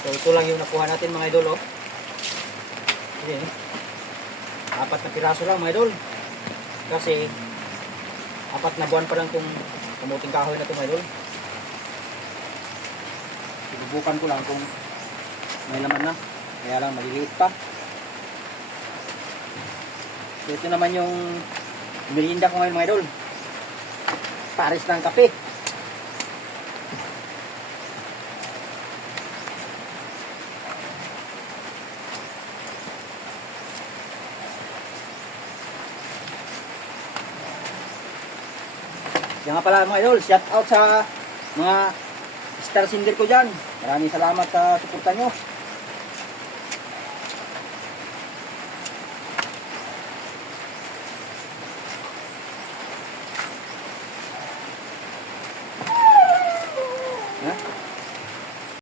So ito lang yung nakuha natin mga idol, oh. Ayan, 4 na piraso lang mga idol. Kasi 4 na buwan pa lang itong kamuting kahoy na ito mga idol. Sinubukan ko lang kung may laman na. Kaya lang maliliit pa. So ito naman yung merienda ko ngayon mga idol. Pares ng kape. Yan nga pala mga idol, shout out sa mga star sender ko dyan. Maraming salamat sa suporta nyo.